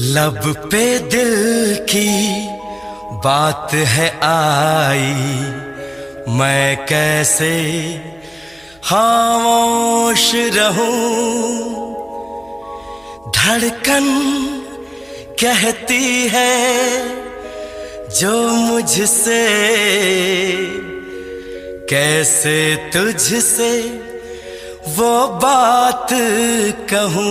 लब पे दिल की बात है आई, मैं कैसे खामोश रहूं। धड़कन कहती है जो मुझसे, कैसे तुझसे वो बात कहूं।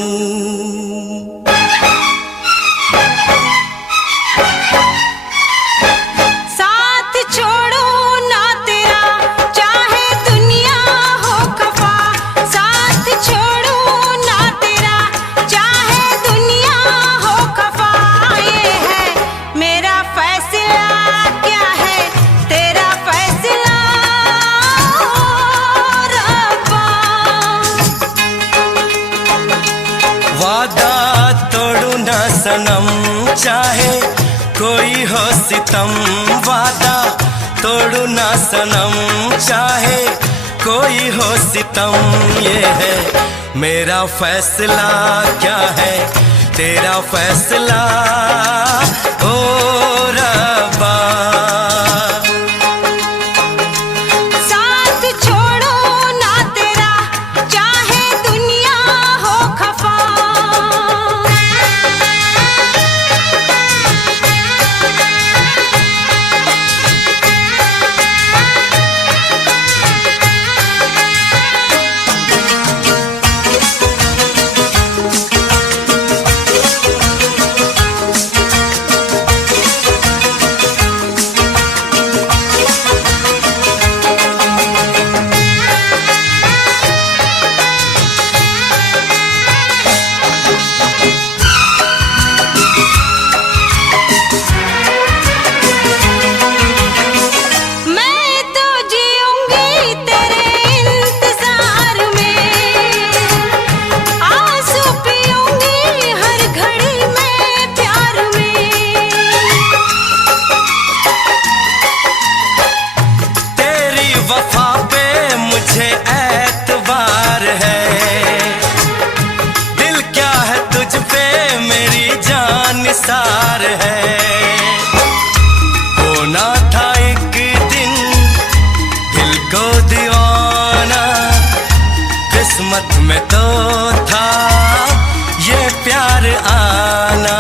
वादा तोड़ू ना सनम, चाहे कोई हो सितम। वादा तोड़ू ना सनम, चाहे कोई हो सितम। ये है मेरा फैसला, क्या है तेरा फैसला ओ रब्बा। वफा पे मुझे एतबार है, दिल क्या है तुझ पे मेरी जान निसार है। होना था एक दिन दिल को दीवाना, किस्मत में तो था ये प्यार आना।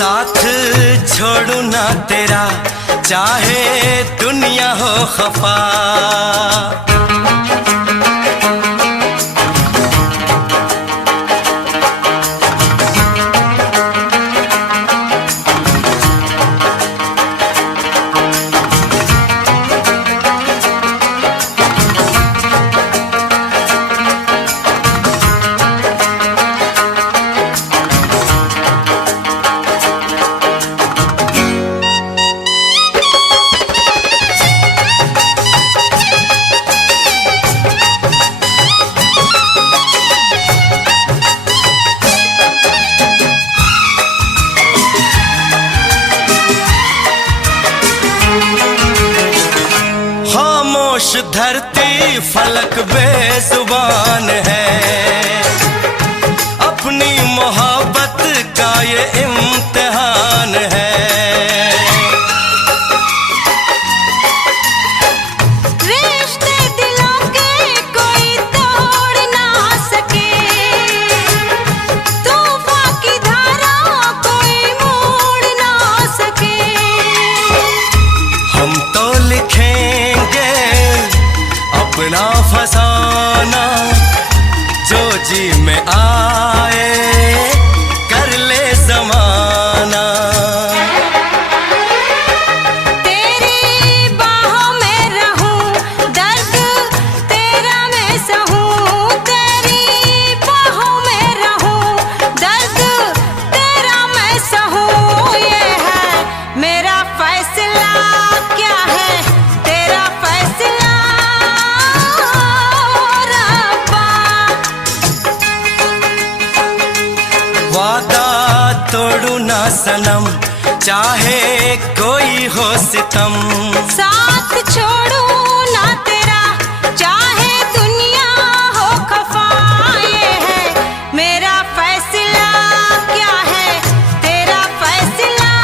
साथ छोड़ू ना तेरा, चाहे दुनिया हो खफा। खामोश धरती फलक बेजुबान है, अपनी मोहब्बत का ये इम्तिहान है। रिश्ते दिलों के कोई तोड़ ना सके, तूफान की धारा कोई मोड़ ना सके। हम तो लिखेंगे अपना फसाना, फैसला क्या है तेरा फैसला रब्बा। वादा तोड़ू ना सनम चाहे कोई हो सितम, साथ छोड़ू ना तेरा चाहे दुनिया हो खफा। ये है मेरा फैसला क्या है तेरा फैसला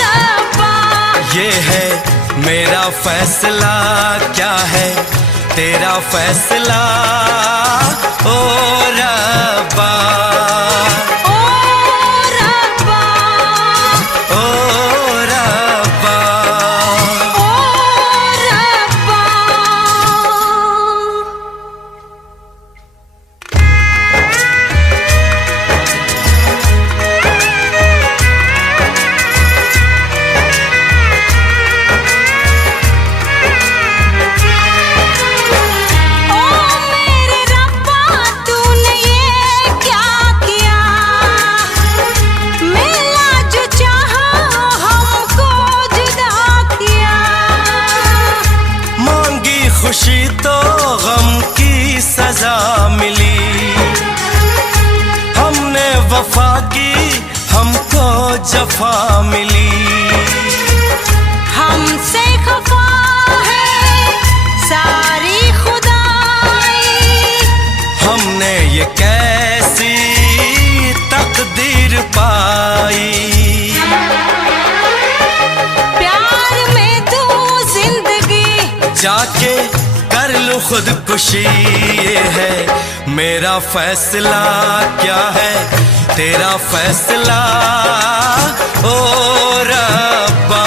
रब्बा। ये है मेरा फैसला क्या है तेरा फैसला ओ रब्बा। ओ रब्बा ओ रब्बा ओ रब्बा। ओ मेरे रब्बा तूने ये क्या किया, मिला जो चाहा हमको जुदा किया। मांगी खुशी तो गम की सजा मिली, हमने वफा की हमको जफा मिली। हमसे खफा है सारी खुदाई, हमने ये कैसी तकदीर पाई। प्यार में तू जिंदगी जाके कर लूं खुदकुशी, ये है मेरा फैसला क्या है तेरा फैसला ओ रब्बा।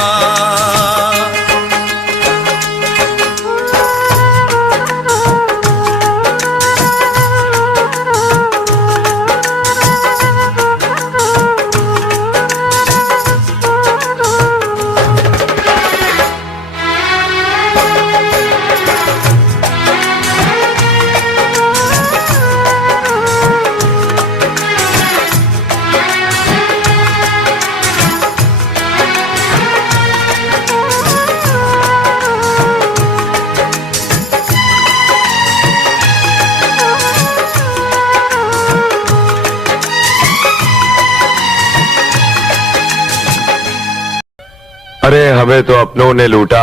अरे हमें तो अपनों ने लूटा,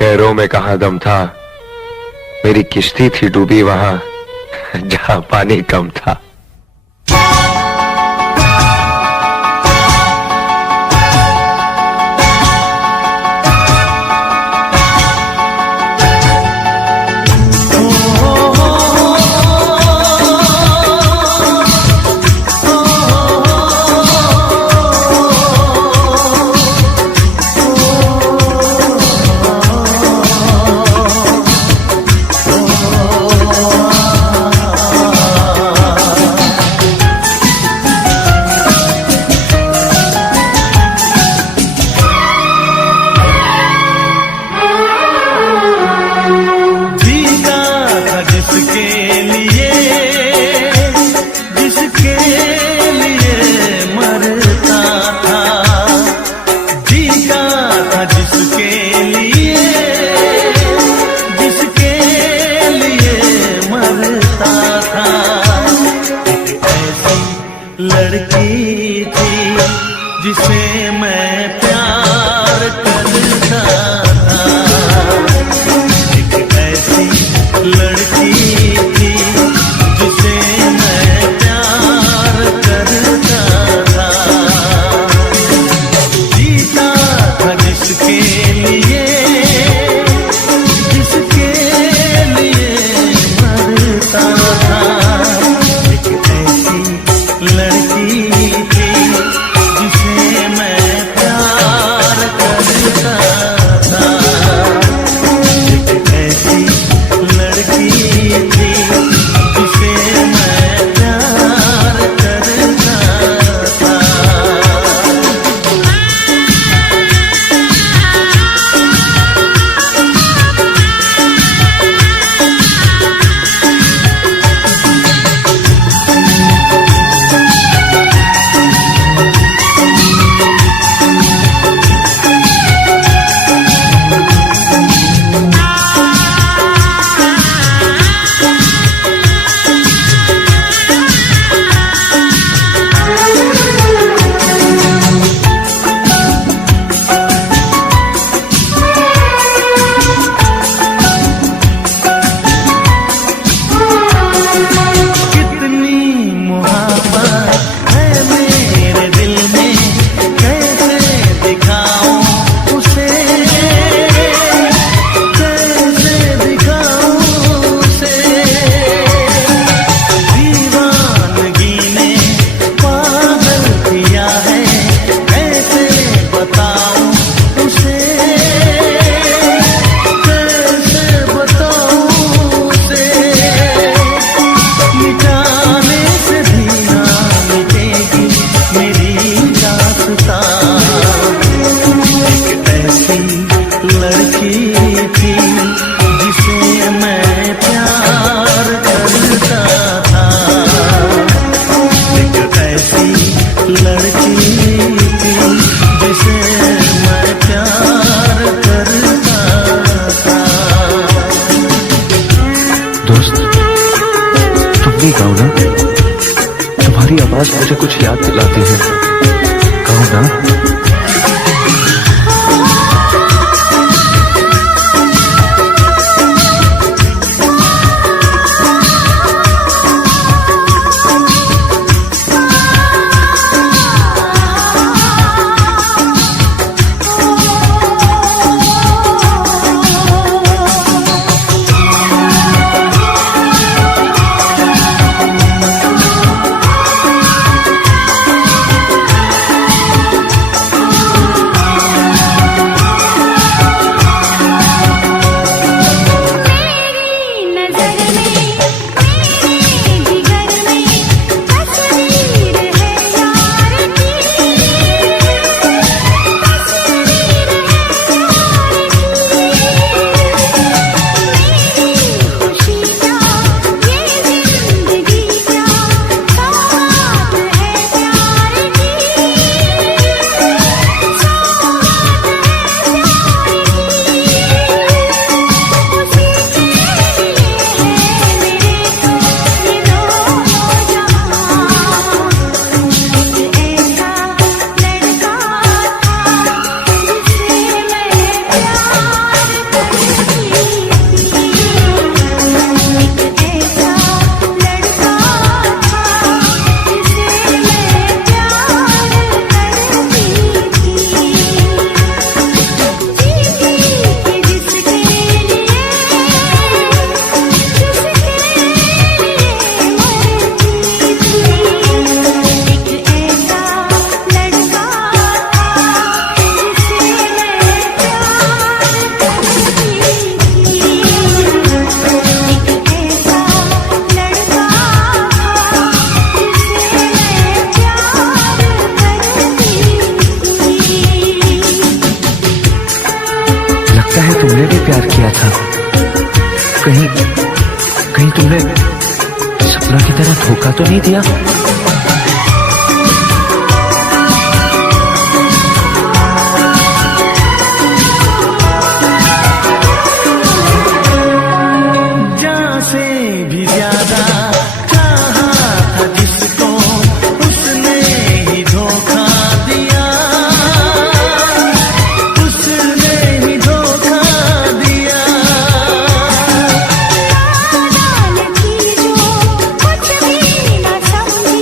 गैरों में कहां दम था। मेरी किश्ती थी डूबी वहां जहां पानी कम था। लड़की थी जिसे मैं प्यार करता था, एक ऐसी लड़की थी जिसे मैं प्यार करता था। जीता था जिसके लिए, जिसके लिए मरता था। एक ऐसी लड़की थी जिसे मैं प्यार करता था, एक ऐसी लड़की गाओ ना, तुम्हारी आवाज मुझे कुछ याद दिलाती है। गाओ ना। तुमने भी प्यार किया था। कहीं कहीं तुमने सपना की तरह धोखा तो नहीं दिया? जान से भी ज्यादा चाहा था जिसको, उसने ही धोखा दिया, उसने ही धोखा दिया। नादान थी जो कुछ भी न समझी,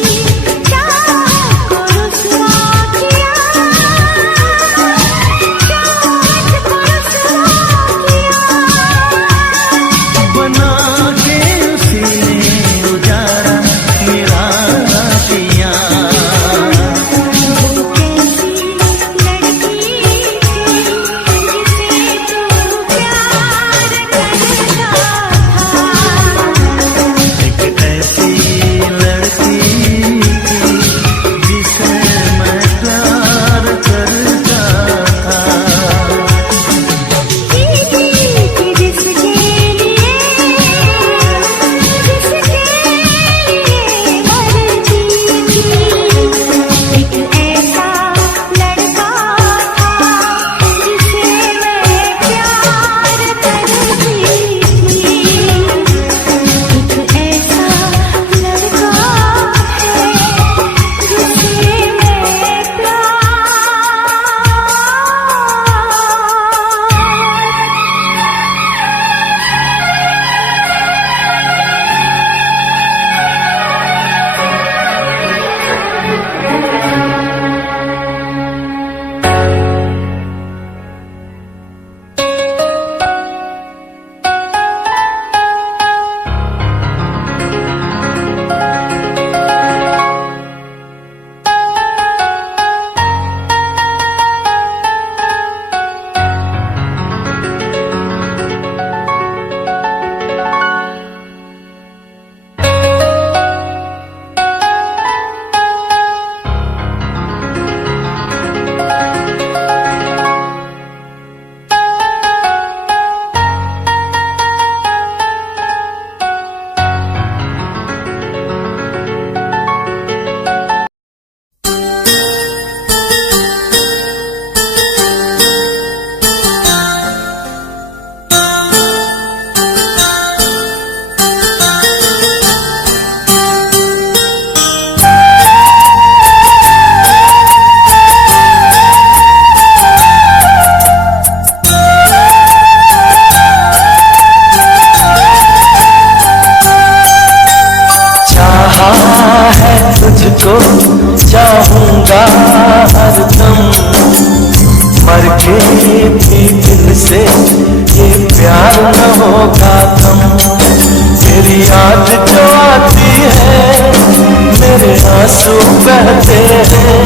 आंसू बहते हैं,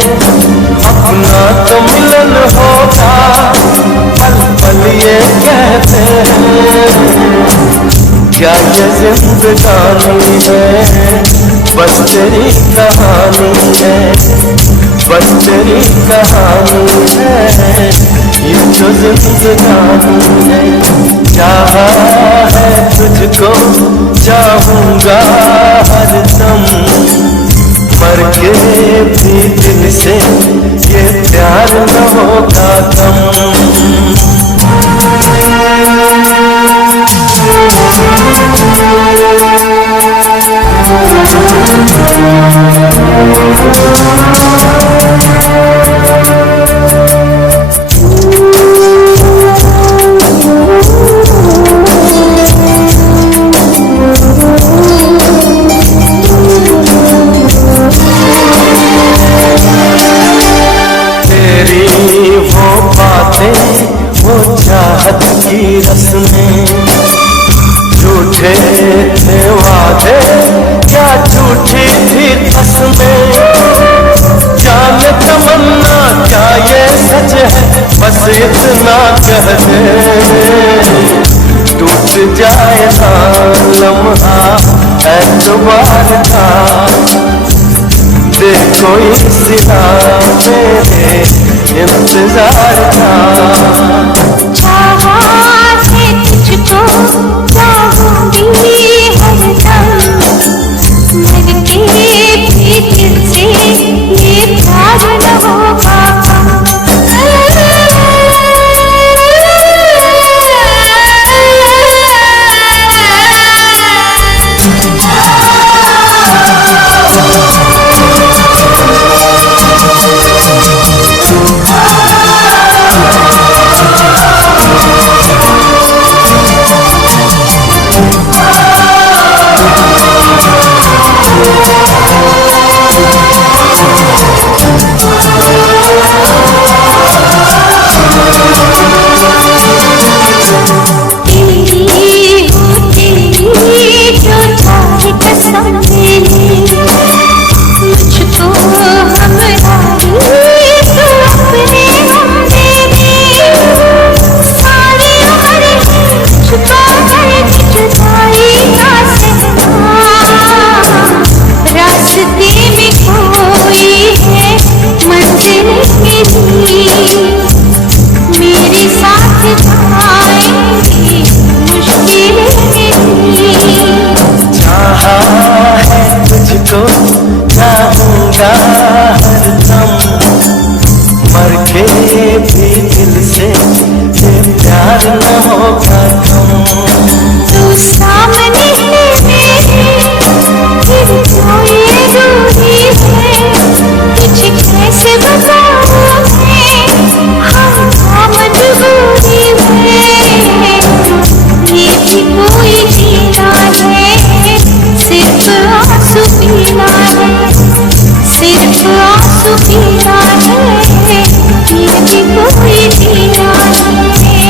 अपना तो मिलन होगा, पल पल ये कहते हैं। क्या ये जिंदगानी है, बस तेरी कहानी है, बस तेरी कहानी है, ये जो जिंदगानी है। चाहा है तुझको चाहूंगा हरदम, मर के भी दिल से ये प्यार न होगा कम। वो चाहत की रस्में, झूठे थे वादे, क्या झूठी थी कसमें। जान तमन्ना क्या ये सच है, बस इतना कह दे, टूट जाए ना लम्हा एतबार का। देखो इस सिला मेरे इंतजार का। चाहा है तुझको चाहूंगी हरदम, मर के भी दिल से ये प्यार न होगा कम। चाहूंगा हरदम, मर के भी दिल से ये प्यार न होगा कम। तू सामने है मेरे, फिर क्यों ये दूरी है, तुझे कैसे बताऊं मैं, हम मजबूरी में। ये भी कोई जीना है, सिर्फ आंसू पीना है, सिर्फ आंसू पीना है, ये भी कोई जीना है।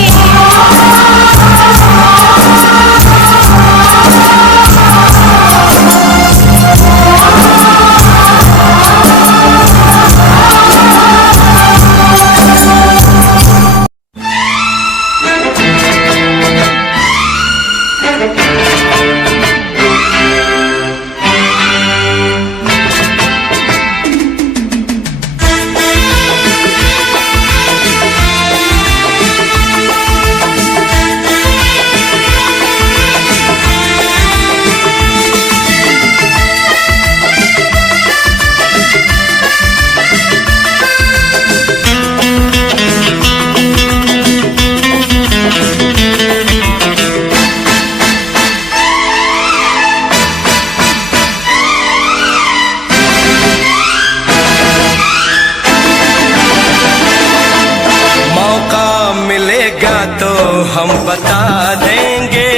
हम बता देंगे,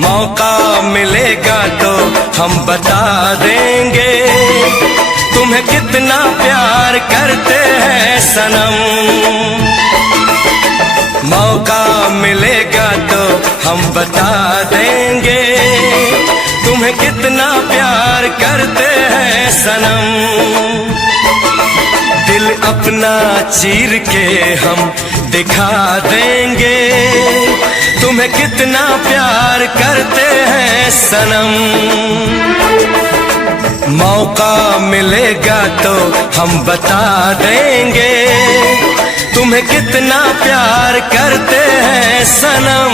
मौका मिलेगा तो हम बता देंगे, तुम्हें कितना प्यार करते हैं सनम। मौका मिलेगा तो हम बता देंगे, तुम्हें कितना प्यार करते हैं सनम, दिल अपना चीर के हम दिखा देंगे तुम्हें कितना प्यार करते हैं सनम। मौका मिलेगा तो हम बता देंगे तुम्हें कितना प्यार करते हैं सनम।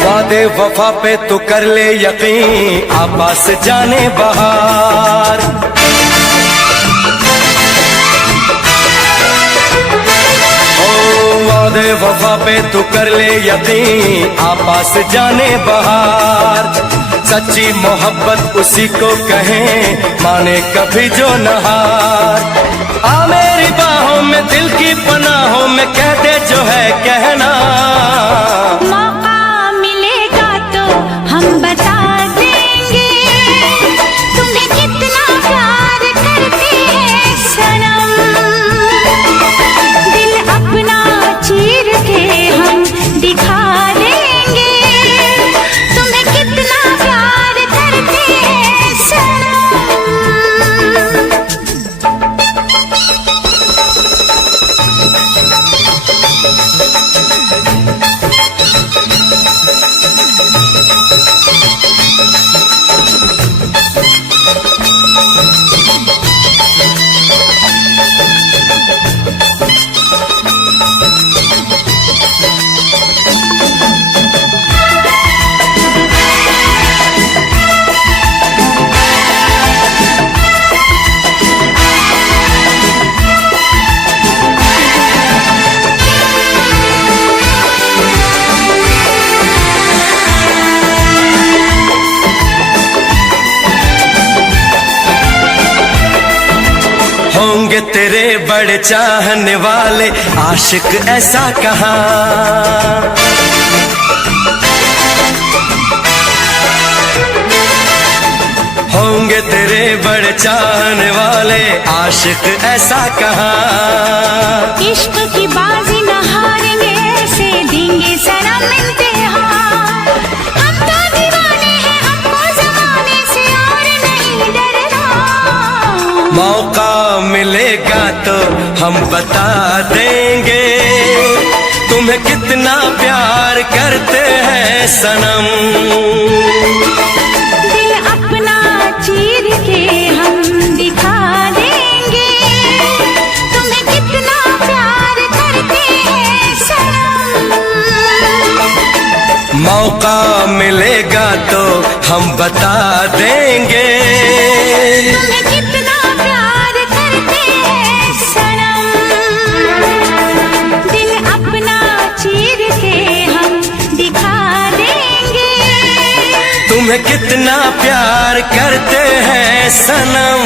वादे वफा पे तू कर ले यकीन, आपस जाने बहार। ओ वादे वफा पे तू कर ले यकीन, आपस जाने बहार। सच्ची मोहब्बत उसी को कहें माने कभी जो नहार। आ मेरी बाहों में दिल की पनाहों में कह दे जो है कहना। हम बता देंगे तुम्हें कितना प्यार करते हैं सनम। दिल अपना चीर के हम दिखा देंगे तुम्हें कितना प्यार करते हैं सनम। होंगे तेरे बड़े चाहने वाले आशिक ऐसा कहाँ। होंगे तेरे बड़े चाहने वाले आशिक ऐसा कहाँ। इश्क की बाजी न हारेंगे ऐसे देंगे सनम इम्तिहान। हम तो दीवाने हैं हमको ज़माने से और नहीं डरना। मौका मिलेगा तो हम बता देंगे तुम्हें कितना प्यार करते हैं सनम। दिल अपना चीर के हम दिखा देंगे तुम्हें कितना प्यार करते हैं सनम। मौका मिलेगा तो हम बता देंगे तुम्हें कितना प्यार करते हैं सनम। दिल अपना चीर के हम दिखा देंगे तुम्हें कितना प्यार करते हैं सनम।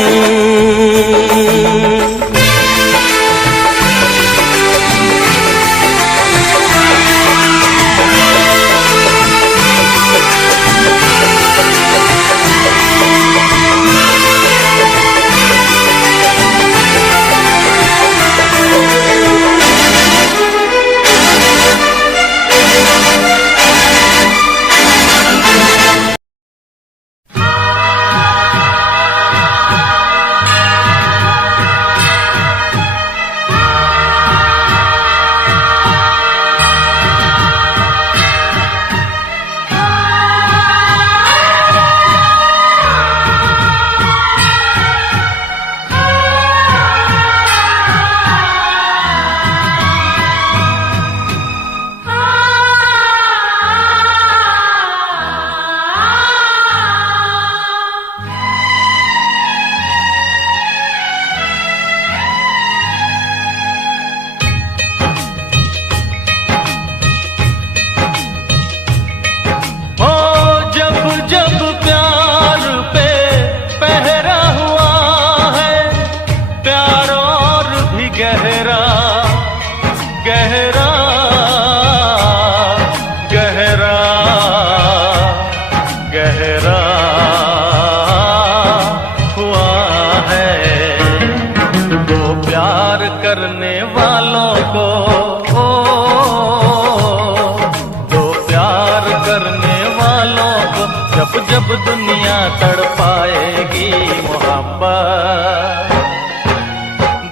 मोहब्बत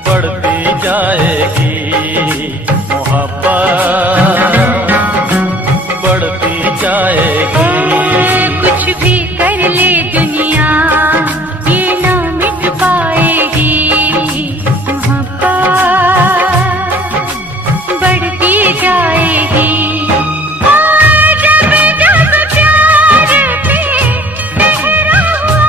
बढ़ती जाएगी, मोहब्बत बढ़ती जाएगी। कुछ भी कर ले दुनिया ये ना मिट पाएगी, मोहब्बत बढ़ती जाएगी। जब जब प्यार पे पहरा हुआ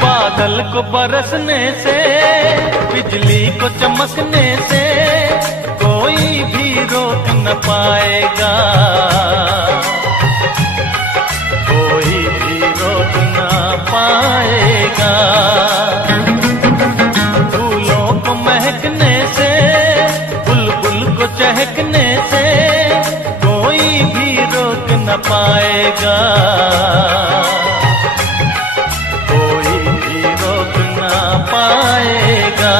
बादल को बरसने से, बिजली को चमकने से कोई भी रोक न पाएगा, कोई भी रोक न पाएगा। फूलों को महकने से, बुलबुल को चहकने से कोई भी रोक न पाएगा, कोई भी रोक ना पाएगा।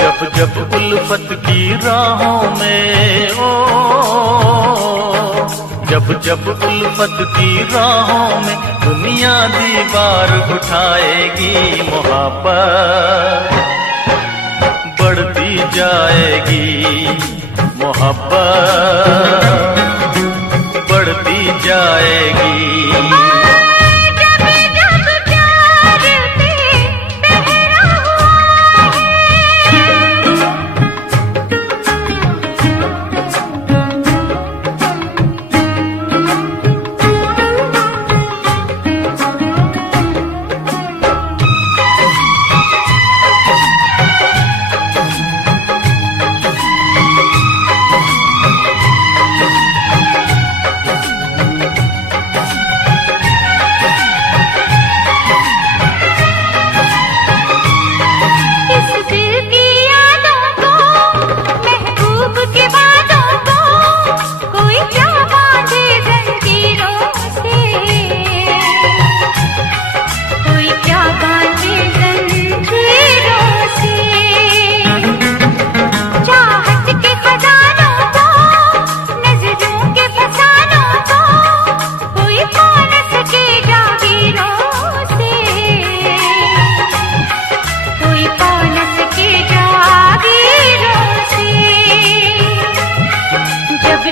जब जब उल्फत की राहों में जब जब उल्फत की राहों में दुनिया दीवार उठाएगी, मोहब्बत बढ़ती जाएगी, मोहब्बत बढ़ती जाएगी।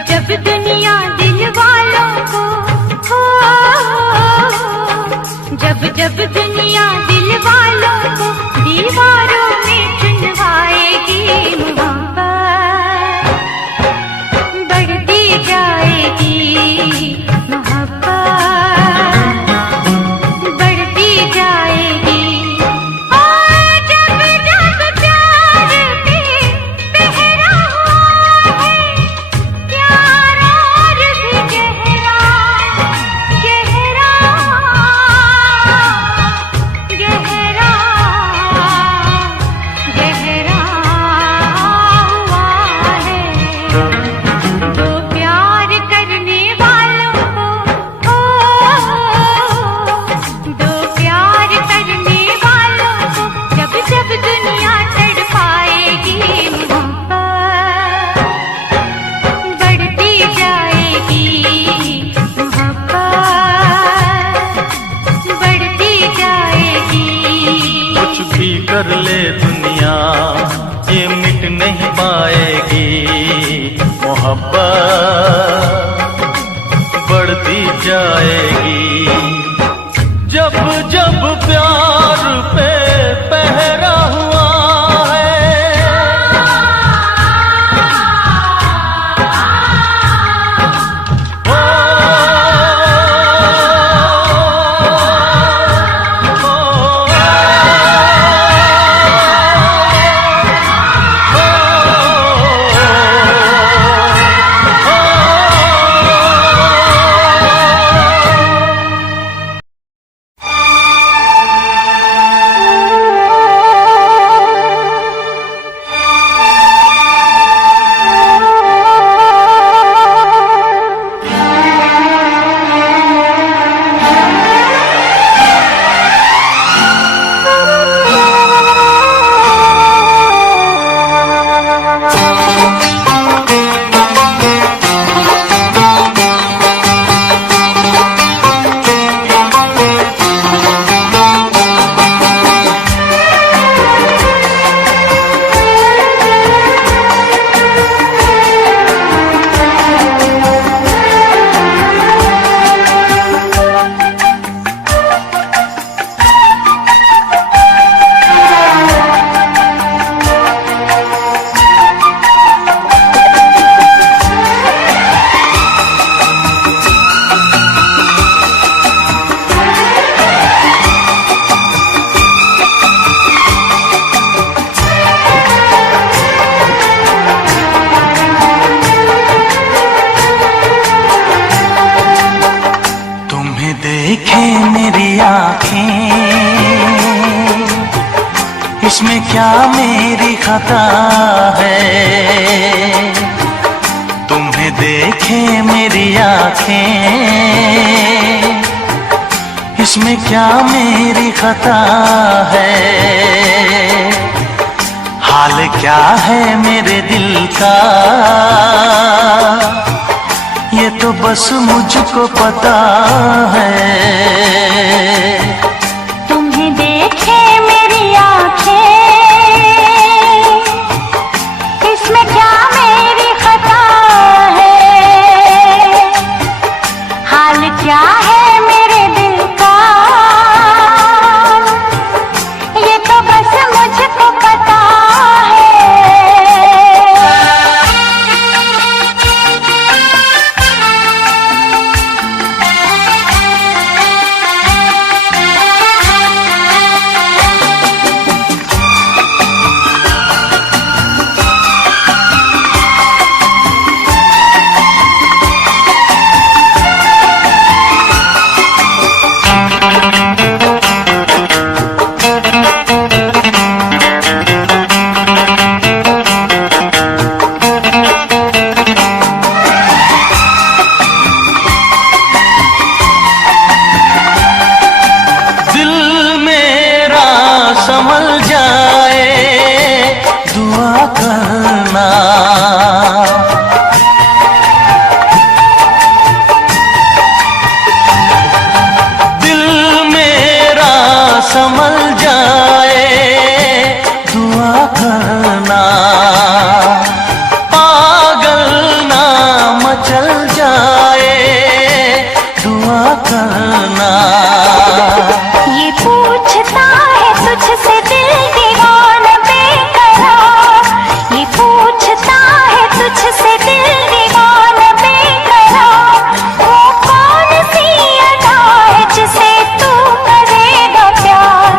जब दुनिया दिल वालों को जब जब दुनिया दिल वालों को दीवारों में चुनवाएगी, मोहब्बत बढ़ती जाएगी, मोहब्बत बढ़ती जाएगी। और जब जब प्यार पे पहरा हुआ है, प्यार और भी गहरा गहरा गहरा गहरा हुआ है, तो प्यार करने वालों को दो प्यार करने वालों को जब जब दुनिया तड़पाएगी, मोहब्बत बढ़ती जाएगी, मोहब्बत बढ़ती जाएगी। कुछ भी कर ले दुनिया ये मिट नहीं पाएगी, मोहब्बत बढ़ती जाएगी। जब जब प्यार पे पहरा हुआ है, इसमें क्या मेरी खता है, तुम्हें देखे मेरी आंखें, इसमें क्या मेरी खता है, हाल क्या है मेरे दिल का, ये तो बस मुझको पता है। तुम्हें देखे मेरी आंखें, इसमें क्या मेरी खता है, हाल क्या है मेरे दिल का, ये तो बस मुझको पता है। संभल जाए दुआ करना, दिल मेरा संभल जाए दुआ करना, पागल ना मचल जाए दुआ करना। ये पूछता है तुझसे दिल दीवाना बेकरार, ये पूछता है तुझसे दिल दीवाना बेकरार, वो कौन सी अदा है जिसे तू करेगा प्यार,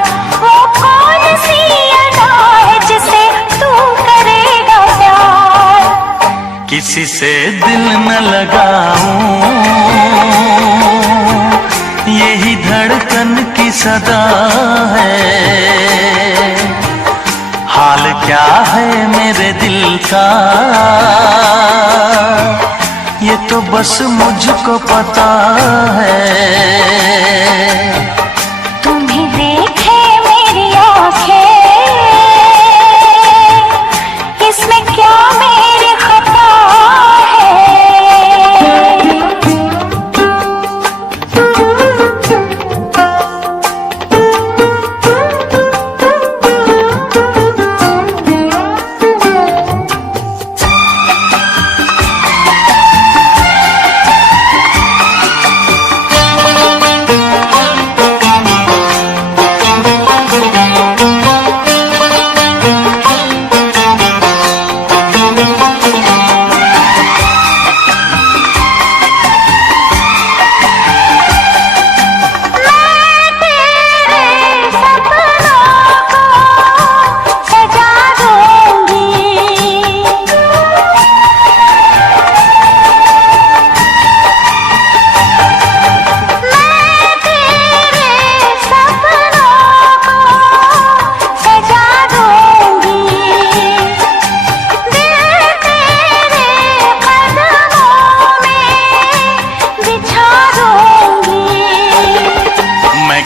वो कौन सी अदा है जिसे तू करेगा प्यार। किसी से दिल न लगाऊं, यही धड़कन की सदा है, हाल क्या है मेरे दिल का, ये तो बस मुझको पता है। तुम्हें देखे मेरी आंखें, इसमें क्या मेरी खता है।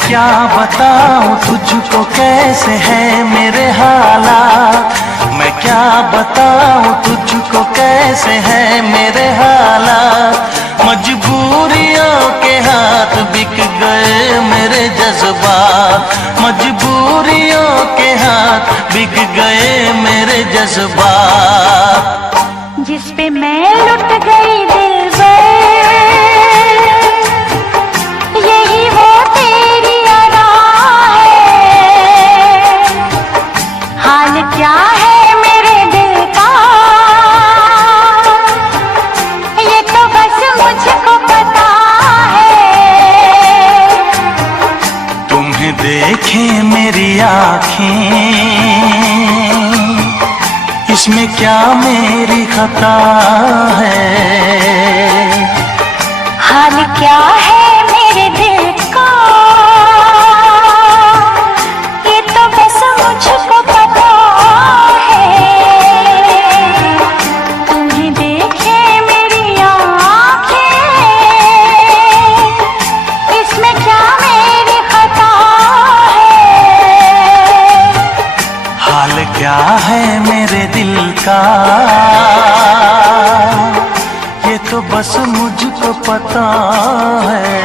क्या बताऊं तुझको कैसे है मेरे हालात, मैं क्या बताऊं तुझको कैसे है मेरे हालात, मजबूरियों के हाथ बिक गए मेरे जज्बात, मजबूरियों के हाथ बिक गए मेरे जज्बात। जिस पे मैं लुट गई दिलबर, यही वो तेरी अदा है, हाल क्या है मेरे दिल का, ये तो बस मुझको पता है। तुम्हें देखे मेरी आँखें, इसमें क्या मेरी खता है, हाल क्या है मेरे दिल का, ये तो बस मुझको क्या है मेरे दिल का, ये तो बस मुझको पता है।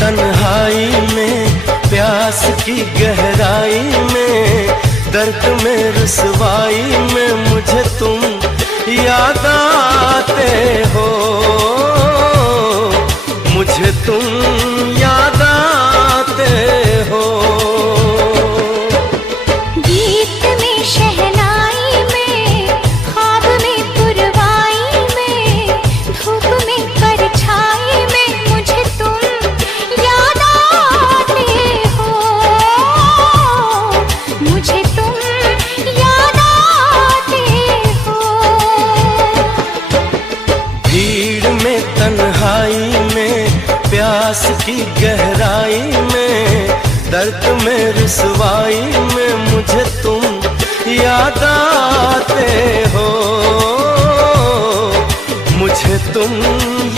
तन्हाई में, प्यास की गहराई में, दर्द में रुसवाई में मुझे तुम याद आते हो, मुझे तुम याद आते हो। गीत में शहनाई में, ख्वाब में पुरवाई में, धूप में परछाई में मुझे तुम याद आते हो, मुझे तुम याद आते हो। भीड़ में तन्हाई में, प्यास की गहराई में, दर्द में रुसवाई में मुझे तुम याद आते हो, मुझे तुम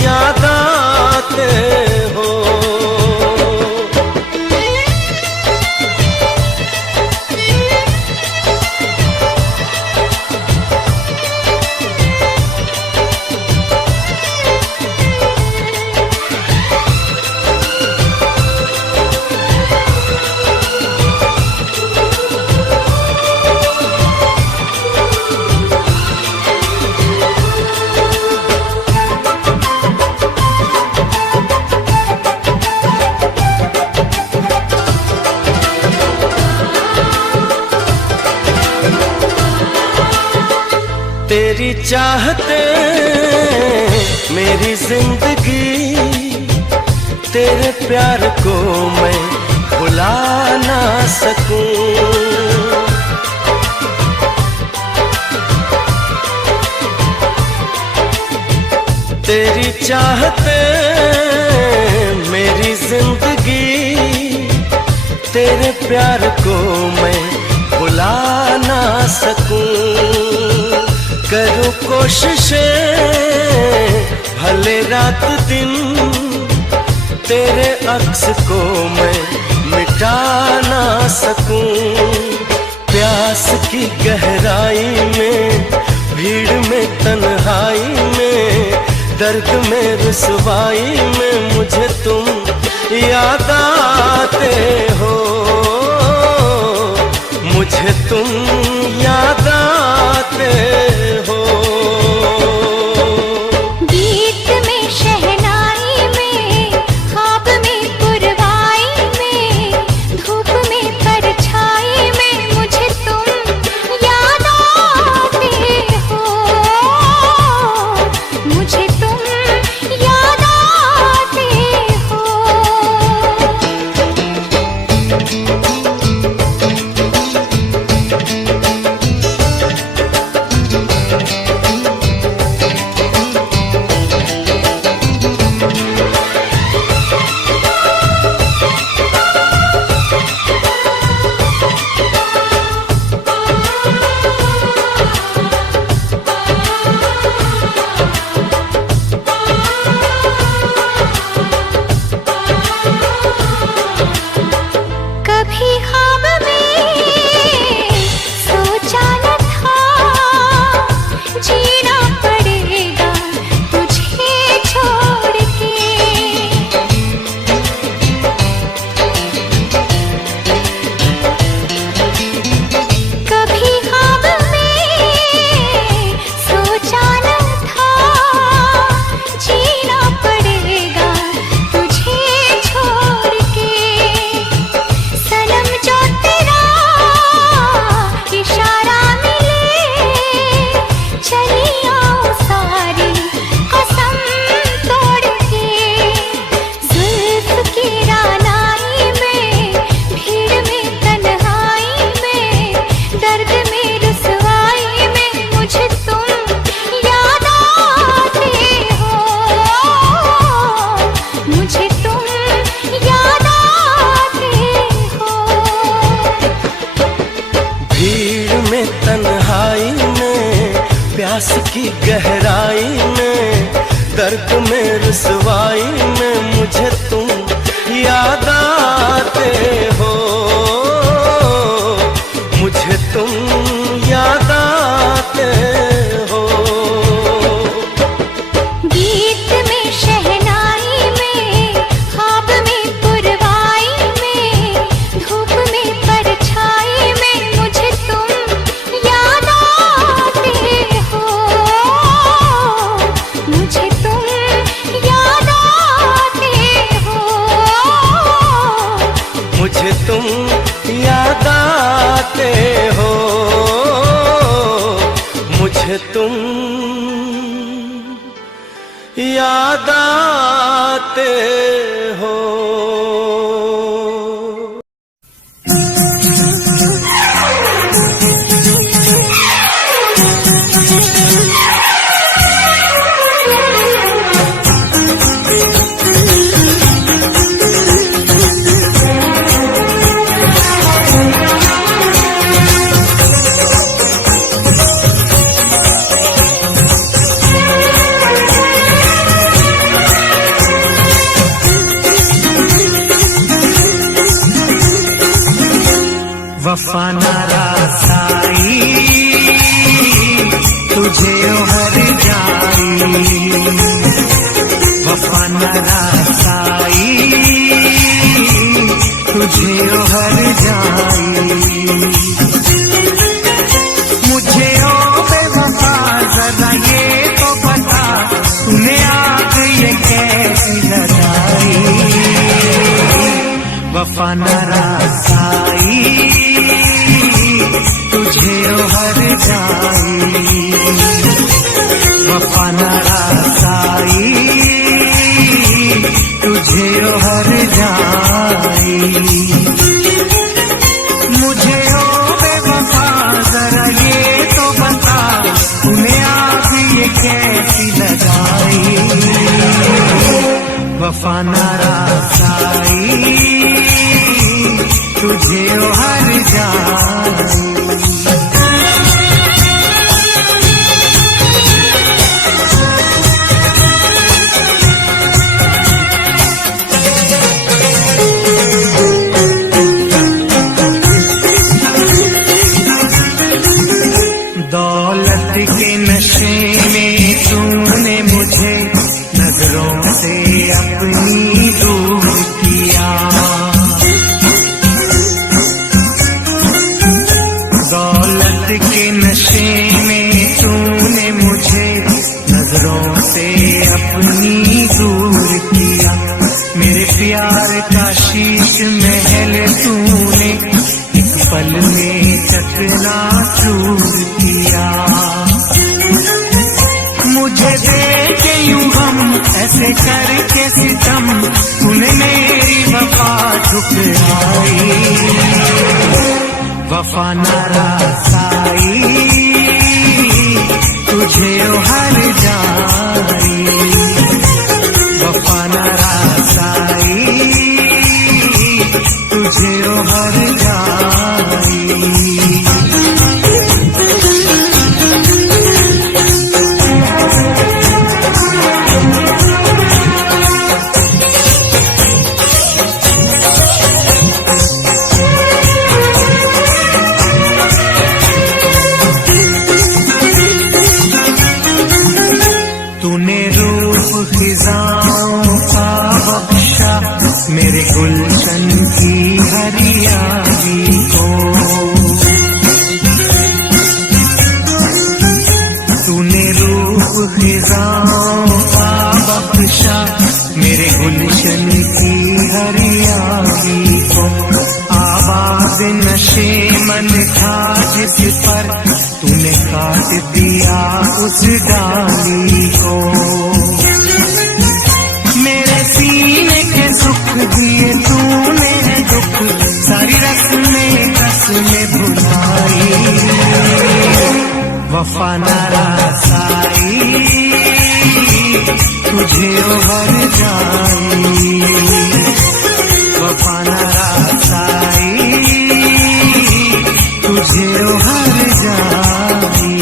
याद आते हो। तेरी चाहते मेरी जिंदगी, तेरे प्यार को मैं भुला ना सकूं। तेरी चाहते मेरी जिंदगी, तेरे प्यार को मैं भुला ना सकूं। करूं कोशिशें भले रात दिन, तेरे अक्स को मैं मिटा ना सकूं। प्यास की गहराई में, भीड़ में तन्हाई में, दर्द में रुसवाई में मुझे तुम याद आते हो, मुझे तुम याद आते हो। गीत में शहनाई में, ख्वाब में पुरवाई में, धूप में परछाई में मुझे तुम याद आते हो, मुझे तुम याद आते हो। भीड़ में तन्हाई में, प्यास की गहराई में, दर्द में रुसवाई में मुझे तुम याद आते हो, मुझे तुम याद आते हो। गीत में शहनाई में, ख्वाब में पुरवाई में, धूप में परछाई में मुझे तुम याद आते हो, मुझे तुम याद आते हो, मुझे तुम याद आते हो, मुझे तुम याद आते हो। वफा नारासाई तुझे हर जाई, वफा नारासाई तुझे हर जाई। मुझे ओ बेवफा जरा ये तो बता, तूने आग ये कैसी लगाई, वफा नारासाई तुझे हर जाई, वफा नारासाई तुझे हर जाई। मुझे ओ बेवफा जरा ये तो बता, तूने आग ये कैसी लगाई, वफा नारासाई तुझे हर जाई। दौलत के नशे में तूने मुझे नजरों से अपनी दूर किया, दौलत के नशे में तूने मुझे नजरों से अपनी दूर किया। मेरे प्यार का शीश महल तूने एक पल में चकनाचूर किया। मुझे देखे यूं हम ऐसे करके सितम, तूने मेरी वफा ठुकराई, वफा नारासाई तुझे हर जाई, वफा नारासाई तुझे हर जाई। तूने रूप खिजाओं का बख्शा मेरे गुलशन की हरियाली को, तूने रूप खिजाओं का बख्शा मेरे गुलशन की हरियाली को। आवाज नशे मन था जिस पर तूने काट दिया उस डाली को। मेरे सीने के सुख दिए तूने दुख, सारी रस्में कसमें भुलाई, वफा नारासाई तुझे हर जाई, वफा नारासाई तुझे तुझे हर जाई।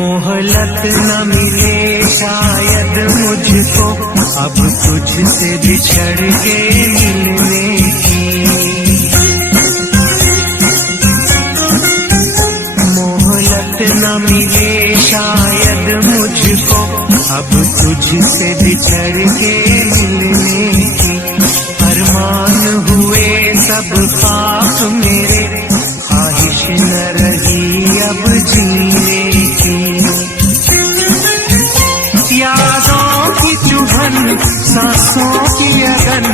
मोहलत न मिले शायद मुझको अब तुझसे बिछड़ के मिलने की। मोहलत न मिले शायद मुझको अब तुझसे बिछड़ के मिलने की। अरमान हुए सब पाप मेरे, ख्वाहिश न रही अब जीने की। यादों की चुभन सांसों की अगन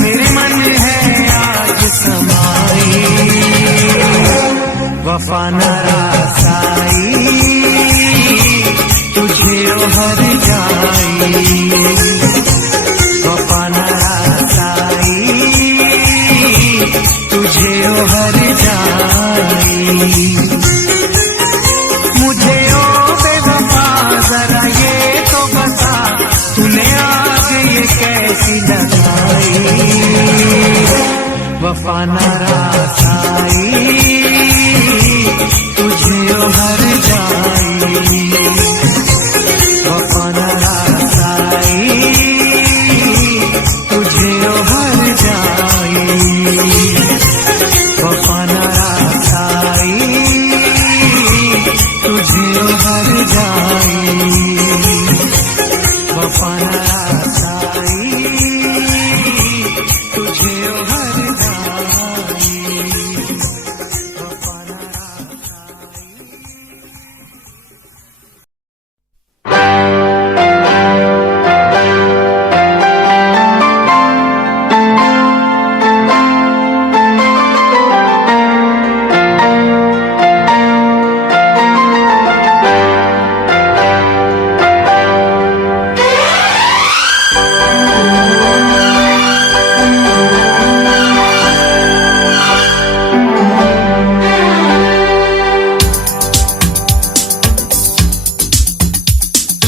मेरे मन है आज समाई। वफा न रासाई तुझे हर जाई। वफा न रासाई तुझे हर जाई। मुझे ओ बेवफा जरा ये तो बता, तूने आग ये कैसी लगाई। वफा न रासाई तुझे हर जाई। वफा न रासाई तुझे हर जाई। वफा न रासाई तुझे हर जाई। वफा न रासाई तुझे हर जाई। वफा न रासाई।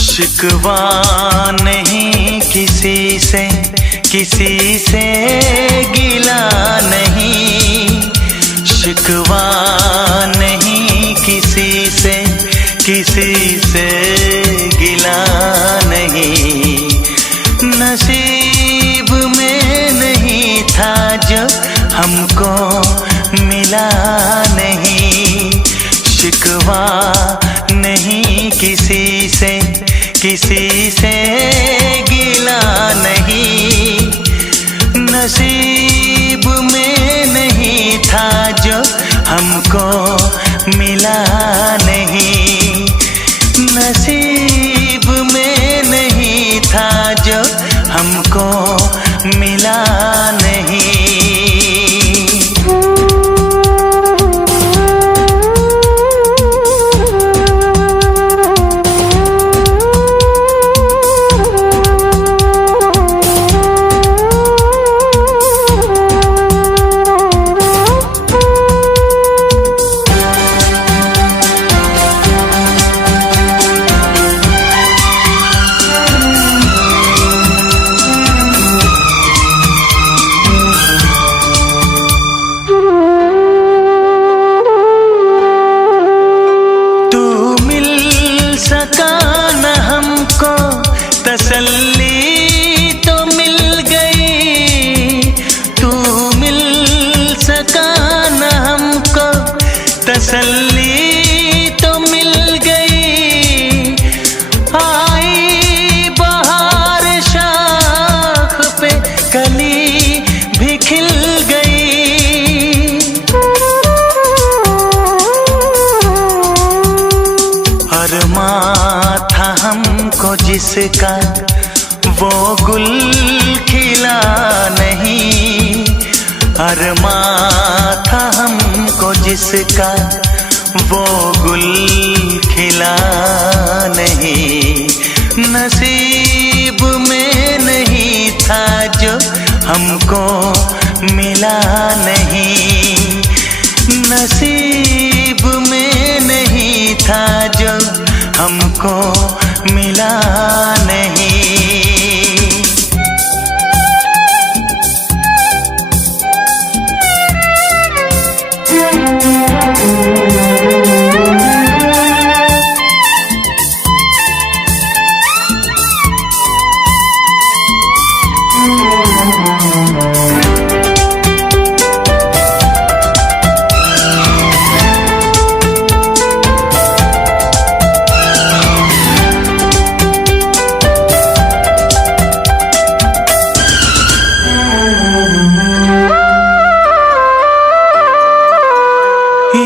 शिकवा नहीं किसी से गिला नहीं। शिकवा नहीं किसी से गिला नहीं। नसीब में नहीं था जो हमको मिला नहीं। शिकवा नहीं किसी से गिला नहीं। नसीब में नहीं था जो हमको मिला नहीं। नसीब में नहीं था जो हमको मिला नहीं। तसल्ली तो मिल गई। तू मिल सका न हमको, तसल्ली तो मिल गई। आई बहार शाख पे कली भी खिल गई। अरमां था हमको जिसका वो गुल खिला नहीं। अरमां था हमको जिसका वो गुल खिला नहीं। नसीब में नहीं था जो हमको मिला नहीं। नसीब में नहीं था जो हमको मिला नहीं।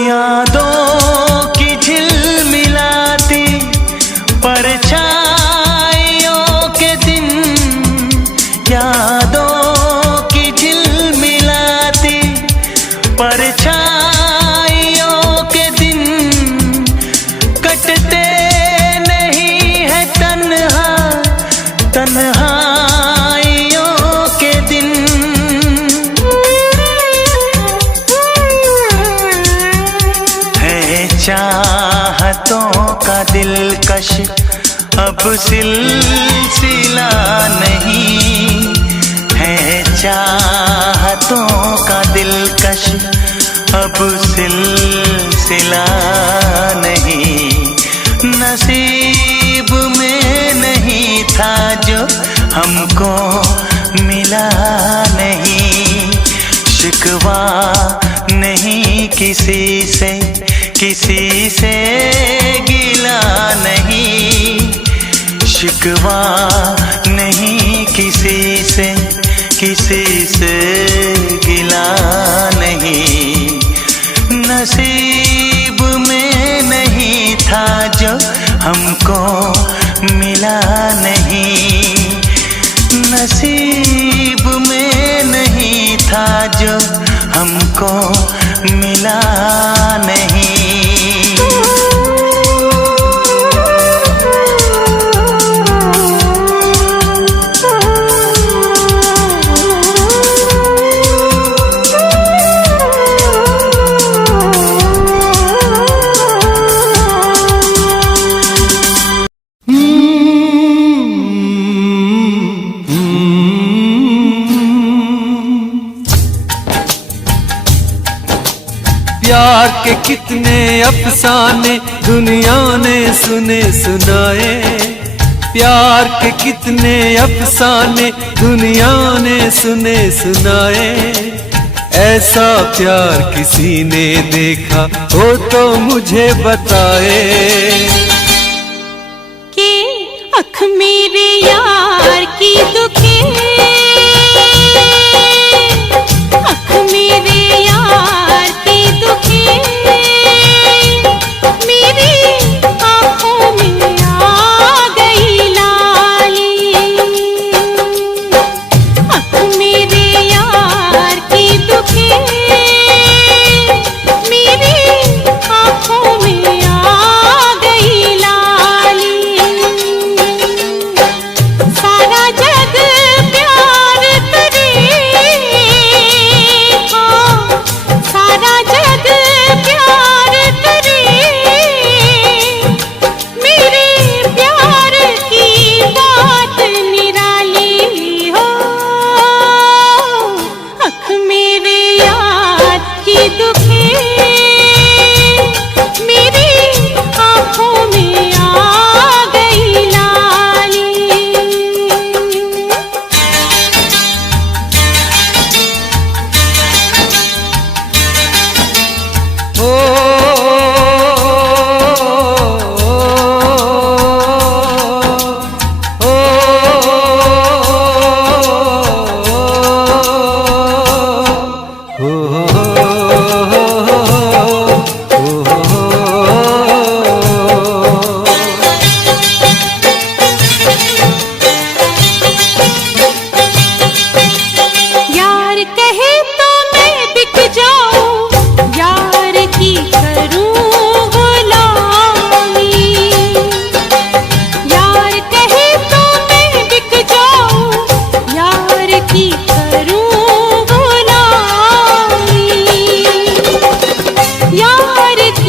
यादों की झिलमिलाती परछाइयों के दिन, यादों की झिलमिलाती परछाइयों के दिन, कटते नहीं है तन्हा तन्हाइयों के दिन। चाहतों का दिलकश अब सिलसिला नहीं है, चाहतों का दिलकश अब सिलसिला नहीं। नसीब में नहीं था जो हमको मिला नहीं। शिकवा नहीं किसी से गिला नहीं, शिकवा नहीं किसी से गिला नहीं। नसीब में नहीं था जो हमको मिला नहीं। नसीब में नहीं था जो हमको मिला नहीं। प्यार के कितने अफसाने दुनिया ने सुने सुनाए, प्यार के कितने अफसाने दुनिया ने सुने सुनाए। ऐसा प्यार किसी ने देखा हो तो मुझे बताए। कि अख मेरे यार की दुखे, अख मेरे यार की दुखे, मेरी आँखों में आ गई लाली। अख मेरे यार की दुखे, मेरी आँखों में आ गई लाली। सारा जग प्यार करे, हाँ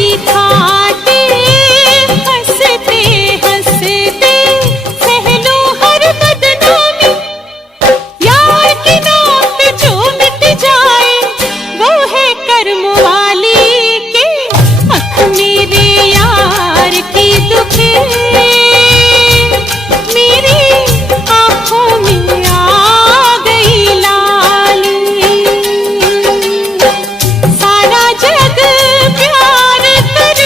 की खातिर हंसते हंसते सहलू हर बदनामी। यार के नाम पे जो मिट जाए वो है कर्म वाली के। अख मेरे यार की दुखे, मेरी आंखों में आ गई लाली। सारा जग प्यार करे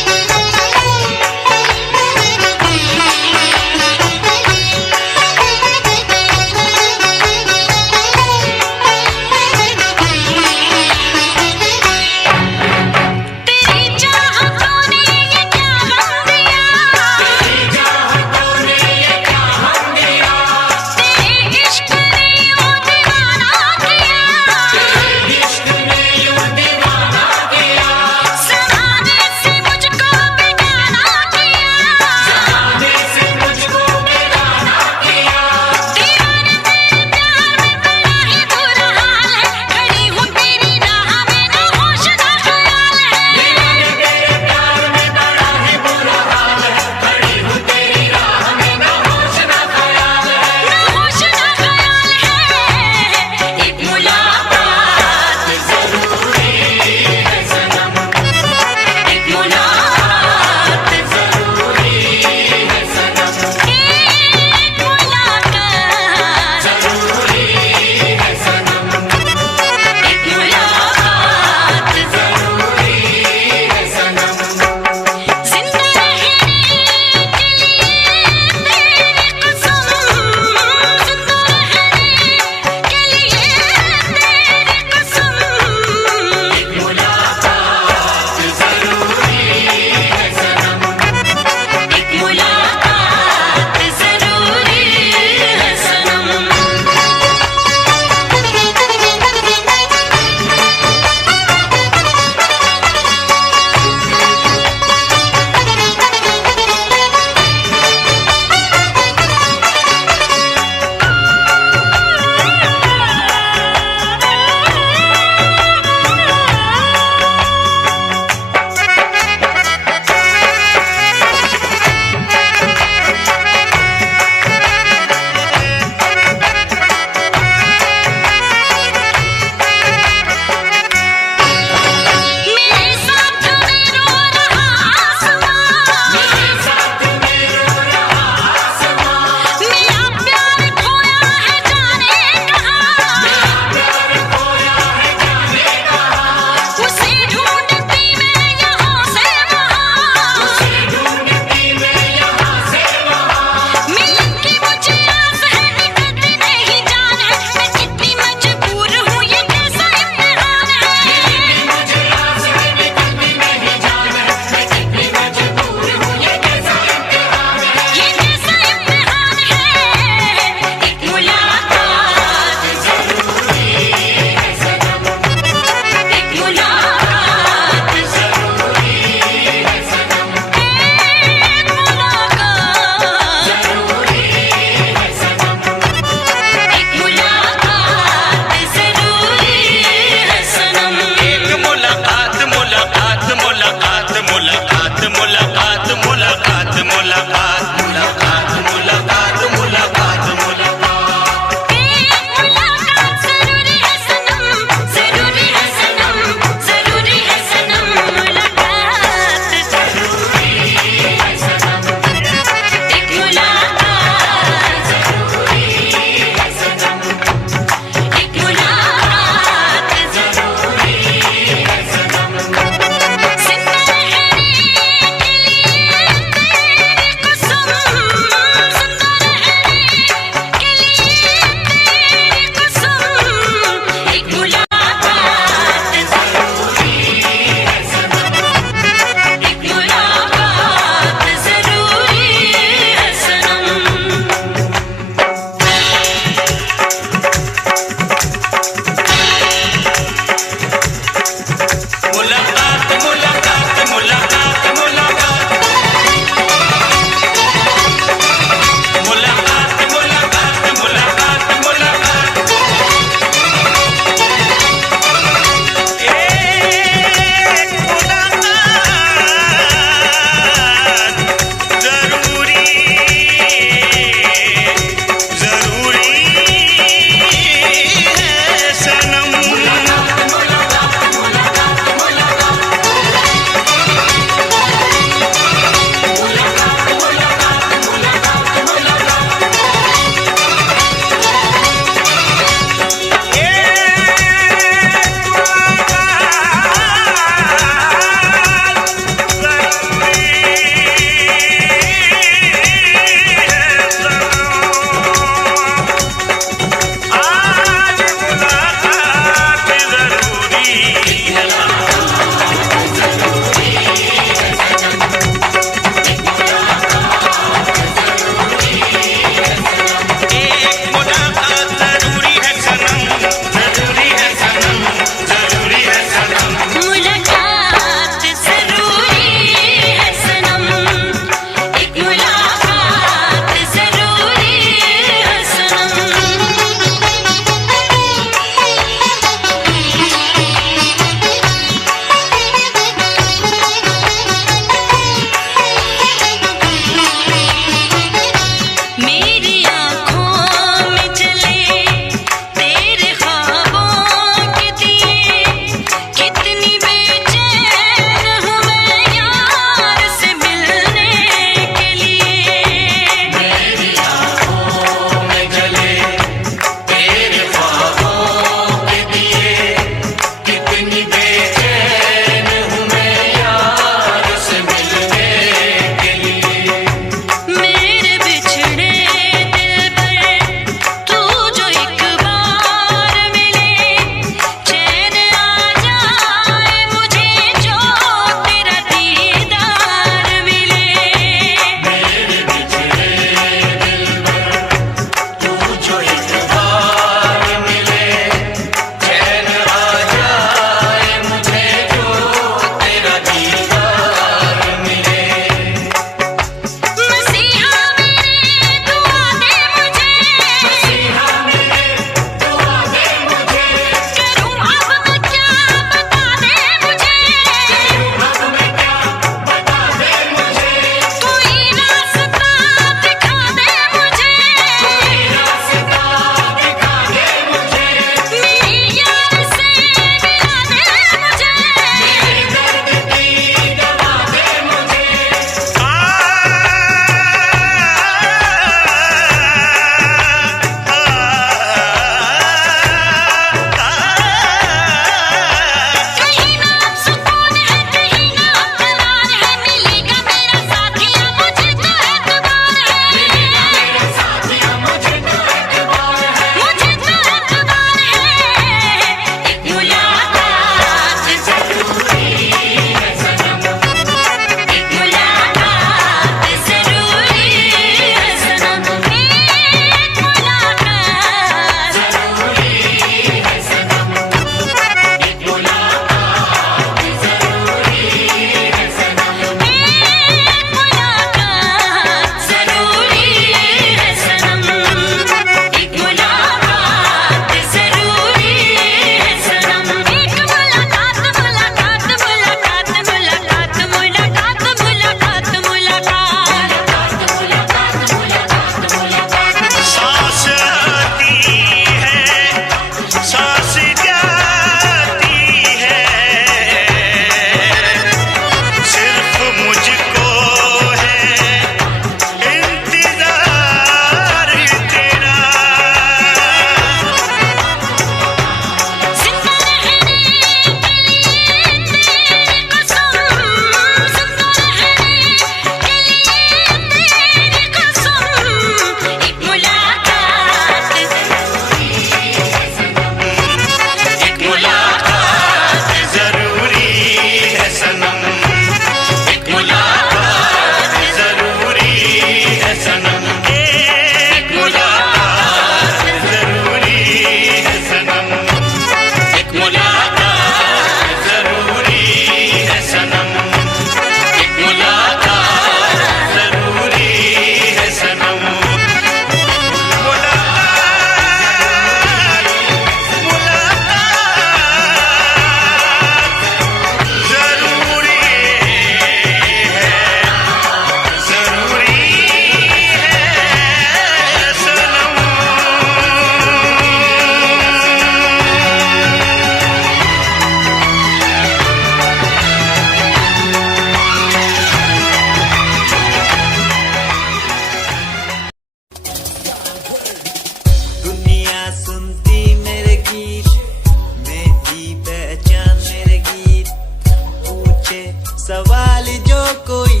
सवाल जो कोई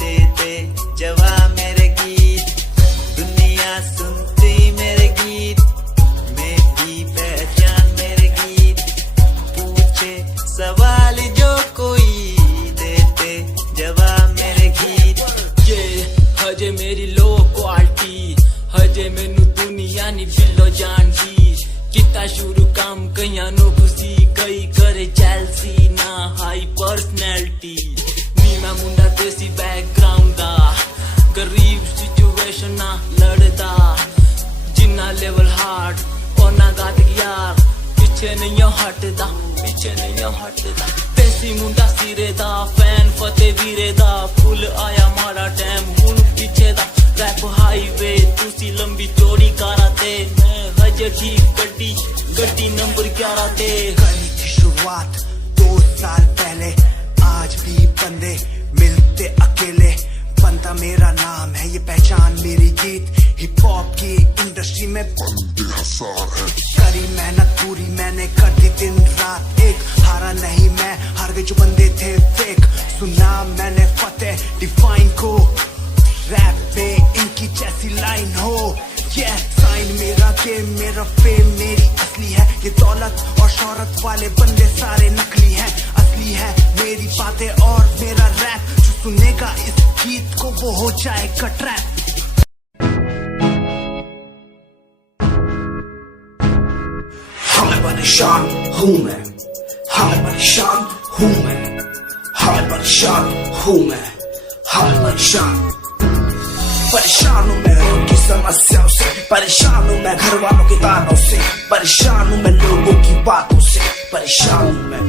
देते जवाब मेरे गीत, दुनिया सुनती मेरे गीत, मेरी पहचान मेरे गीत, पूछे सवाल जो कोई देते जवाब मेरे गीत। ये हजे मेरी लो क्वालिटी, हजे मैनू दुनिया नी बिल्लो जानदी, किता शुरू काम कईयां नो खुशी कई करे जैलसी ना हाई पर्सनैलिटी, नी मैं मुंडा देसी बैकग्राउंड दा, गरीब सिचुएशन ना लड़दा, जिन्ना लेवल हार्ड ओना गाद यार, पीछे नहीं हटदा, पीछे नहीं हटदा, देसी मुंडा सिरे दा, फैन फतेह वीरे दा, फुल आया माड़ा टाइम हुन पीछे दा, रैप हाईवे तुसी लंबी चौड़ी कारा ते, मैं हजे ठीक गड्डी गड्डी नंबर 11 ते। कहानी की शुरुआत 2 साल पहले, आज भी बंदे मिलते अकेले, बनता मेरा नाम है ये पहचान मेरी गीत, हिप हॉप की इंडस्ट्री में बंदे हजार है, करी मेहनत पूरी मैंने कर दी दिन रात एक, हारा नहीं मैं हार गए जो बंदे थे फेक, सुना मैंने फतेह डिफाइन को, रैप पे इनकी जैसी लाइन हो, ये साइन मेरा गेम मेरा फेम मेरी असली है, ये दौलत और शोहरत वाले बंदे सारे नकली हैं, असली है मेरी बातें और मेरा रैप, जो सुनेगा इस गीत को वो हो जाएगा ट्रैप। हमें परेशान हूँ मैं, हमें परेशान हूँ मैं, हमें परेशान हूँ मैं, हमें परेशान परेशान हूँ मैं उनकी समस्याओं से, परेशान हूँ मैं घर वालों के तानों से, परेशान हूँ मैं लोगों की बातों से, परेशान हूँ मैं।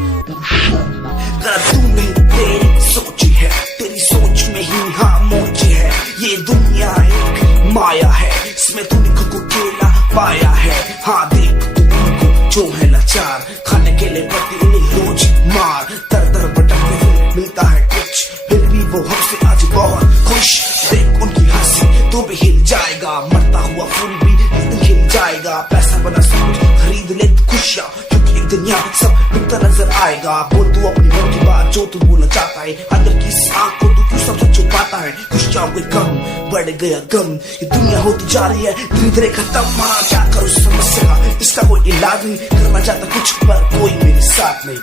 गलत तू नहीं तेरी सोच है, तेरी सोच में ही हाँ मोच है, ये दुनिया एक माया है, इसमें तूने खुद को अकेला पाया है, हाँ देख तू उनको जो है लाचार, खाने के लिए पड़ती उन्हें रोज मार, दर दर भटकते हुए मिलता है कुछ, फिर भी वो हमसे आज बहुत खुश, देख उनकी हंसी तो भी हिल जाएगा, मरता हुआ फूल भी एक दिन खिल जाएगा, पैसा बना सब कुछ खरीद ले खुशियाँ, क्योंकि एक दिन यहाँ सब बिकता नजर आएगा, बोल तू अपनी मन की बात जो तू बोलना चाहता है, अंदर की इस आँख को तू क्यों सबसे छुपाता है, खुशियाँ हुए कम बढ़ गया गम, ये दुनिया होती जा रही है धीरे धीरे खत्म, हाँ क्या करूँ समस्या का इसका कोई इलाज नहीं, करना चाहता कुछ पर कोई मेरे साथ नहीं।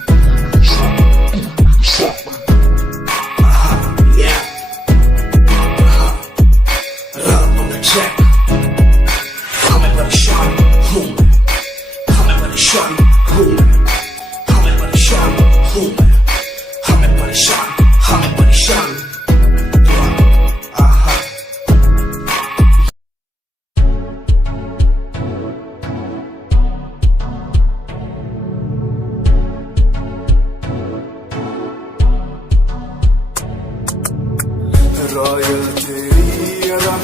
हमें परेशान हूँ मैं, हमें परेशान हूँ मैं, हमें परेशान हूँ मैं, हमें परेशान, हमें परेशान। रॉयल तेरी अदा,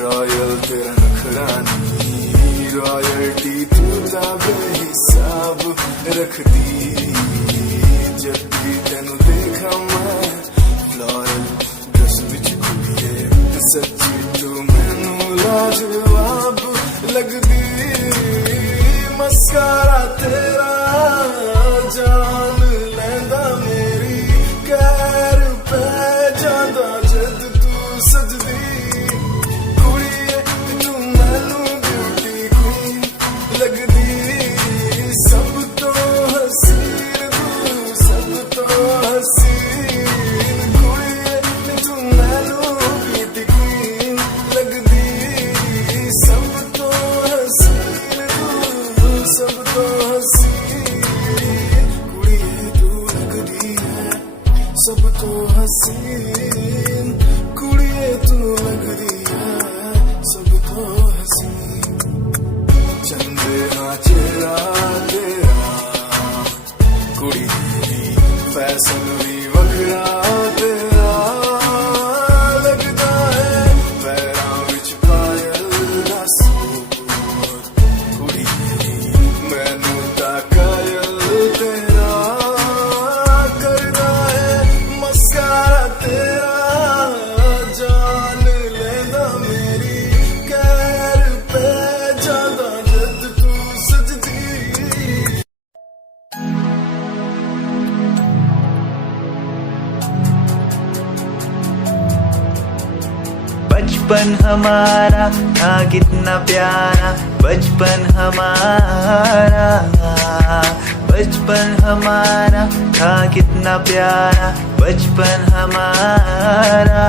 रॉयल तेरा नखरानी, रॉयल्टी तू बेहिसाब रख दी, जब भी तेनू देखा मैं फ्लोरल ड्रेस विच कुड़िए, सच्ची तू मैनू लाजवाब लगदी, मस्कारा तेरा जान लैंदा मेरी कैर पे जादा जद तू सजदी, कुड़िए तू मैनू ब्यूटी क्वीन लगदी, सब तो हसीन तू सब तो हसीन, कुड़िए तू मैनू ब्यूटी क्वीन लगदी, सब तो हसीन तू सब तो हसीन, कुड़िए तू लगदी है सब तो हसीन, कुड़िए तू लगदी है सब तो हसीन, चंदे ना चेहरा तेरा, कुड़ी फैशन भी वखरा तेरा, लगदा है पैरां विच पायल दा सूट, कुड़ी मैनू तां कायल तेरा, करदा है मस्कारा तेरा, जान लेंदा मेरी कैर पे जादा जद तू सजदी। बचपन हमारा था कितना प्यारा, बचपन हमारा, बचपन हमारा था कितना प्यारा, बचपन हमारा।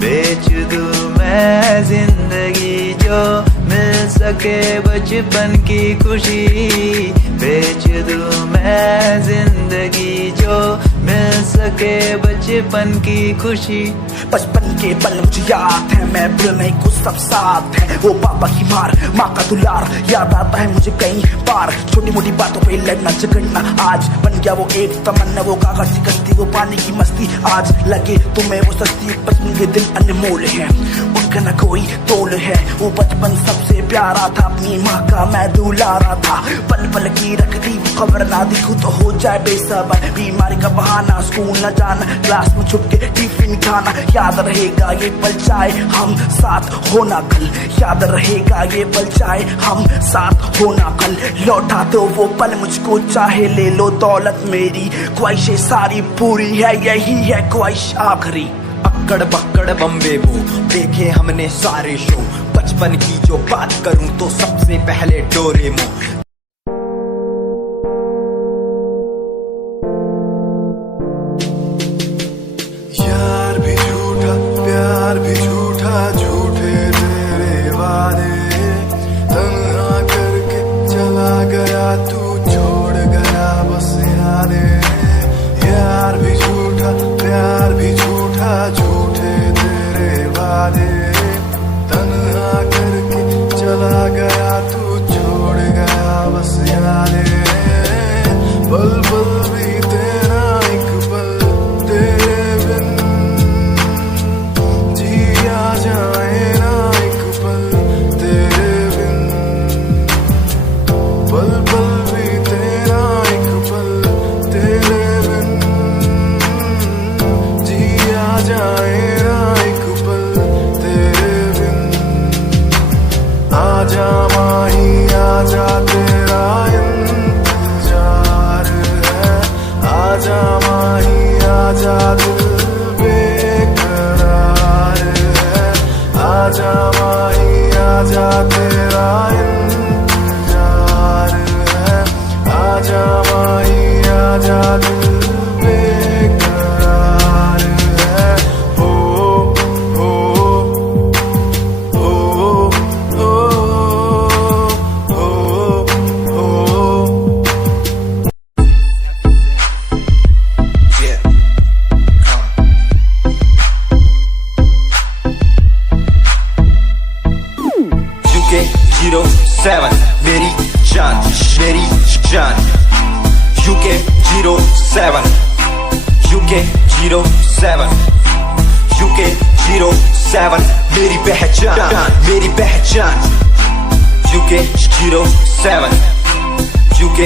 बेच दूं मैं जिंदगी जो मिल सके बचपन की खुशी, बेच दूं मैं जिंदगी जो मिल सके बचपन की खुशी। बचपन के पल मुझे याद है, मैं भूल नहीं कुछ सब साथ है। वो पापा की मार, माँ का दुलार याद आता है मुझे कई बार। छोटी मोटी बातों पे लड़ना झगड़ना आज बन गया वो एक तमन्ना, वो कागज की कश्ती, वो पानी की मस्ती। आज लगे तुम्हें वो सस्ती, बचपन के दिन अनमोल है, उनका न कोई तोल है। वो बचपन सबसे प्यारा था, अपनी माँ का मैं दुलारा था। पल पल की रखती वो खबर ना दिखूं तो हो जाए बेसबर, बीमारी का बहाना, स्कूल न जाना, क्लास में छुप के टिफिन खाना। याद रहेगा ये पल चाहे हम साथ होना कल, याद रहेगा ये पल चाहे हम साथ होना कल। लौटा दो वो पल मुझको, चाहे ले लो दौलत मेरी, ख्वाहिशें सारी पूरी है, यही है ख्वाहिश आखिरी। अक्कड़ बक्कड़ बम्बे वो देखे हमने सारे शो, बचपन की जो बात करूं तो सबसे पहले डोरेमोन। यार भी झूठा, प्यार भी झूठा, झूठे तेरे वादे, तन्हा करके चला गया तू, छोड़ गया बस यादें। यार भी झूठा, प्यार भी झूठा, झूठे तेरे वादे, तन्हा करके चला गया तू, छोड़ गया बस यादें। पल पल भी तेरा एक पल तेरे बिन जिया जाए ना, एक पल तेरे बिन। पल पल भी तेरा एक पल तेरे बिन जिया जाए ना, एक पल तेरे बिन। आजा माही आजा तेरा इंतजार है, आजा माही आजा दिल बेकरार है। आजा माही आजा तेरा इंतजार है, आजा माही आजा दिल बेकरार है। हो हो हो हो हो हो। UK 07 मेरी जान, मेरी जान। UK 07 UK 07 UK 07 मेरी पहचान, मेरी पहचान। UK 07 UK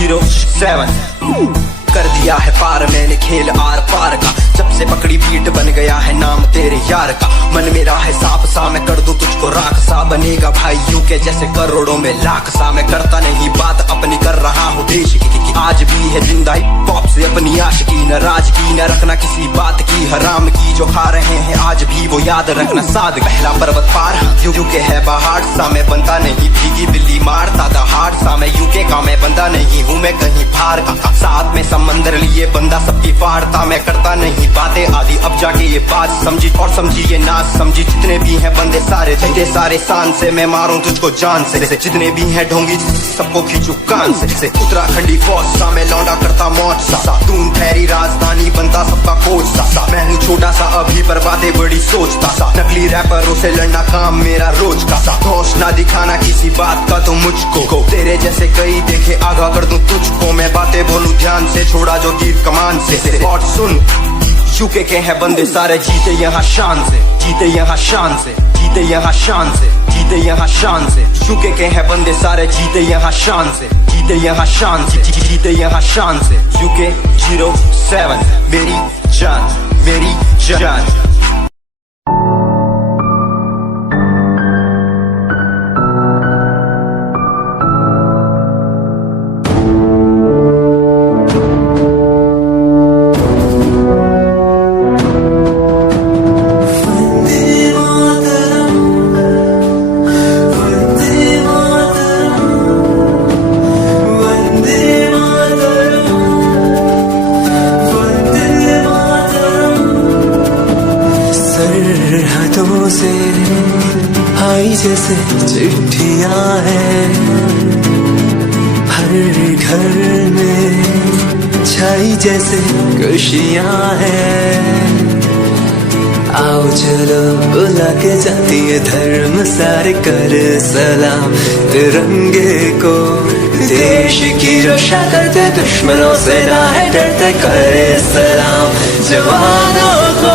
07 कर दिया है पार मैंने खेल आर पार का, जब से पकड़ी बीट बन गया है नाम तेरे यार का। मन मेरा है सांप सा, मैं कर दूं तुझको राख सा, बनेगा भाई यूके जैसे करोड़ों में लाख सा। मैं करता नहीं बात अपनी, कर रहा हूँ देश की, आज भी है जिंदा हिप हॉप से अपनी आशिकी। नाराजगी न रखना किसी बात की, हराम की जो खा रहे हैं आज भी वो याद रखना साद। पहला पर्वत पार यूके है पहाड़ सा, मैं बनता नहीं भीगी बिल्ली मारता दहाड़ सा। मैं यूके का मैं बंदा नहीं हूँ, मैं कहीं बाहर का, साथ में समंदर लिए बंदा सबकी फाड़ता। मैं करता नहीं बातें आदि, अब जाके ये बात समझी और समझी ये नाच समझी। जितने भी हैं बंदे सारे जीते सारे शान से, मैं मारूं तुझको जान से। जितने भी हैं ढोंगी सबको खींचू कान से। उत्तराखंडी फौज सा मैं लौंडा करता मौज सा, दून ठहरी राजधानी बनता सबका कोच सा। मैं हूँ छोटा सा अभी पर बातें बड़ी सोचता सा, नकली रैपरों से लड़ना काम मेरा रोज का सा। होश ना दिखाना किसी बात का तो मुझको, तेरे जैसे कई देखे आगा कर दूं तुझको। मैं बातें बोलूं ध्यान से, छोड़ा जो तीर कमान से। और सुन यूके के हैं बंदे सारे, जीते यहाँ शान से, जीते यहाँ शान से, जीते यहाँ शान से, जीते यहाँ शान से। यूके के हैं बंदे सारे, जीते यहाँ शान से, जीते यहाँ शान से, जीते यहाँ शान से। यूके 07 मेरी जान, मेरी जान। से आई जैसे चिट्ठियां हैं, हर घर में छाई जैसे खुशियां हैं। आओ चलो बुला के जाती है धर्म सारे कर सलाम तिरंगे को। देश की रक्षा करते दुश्मनों से ना है डरते, करे सलाम जवानों को।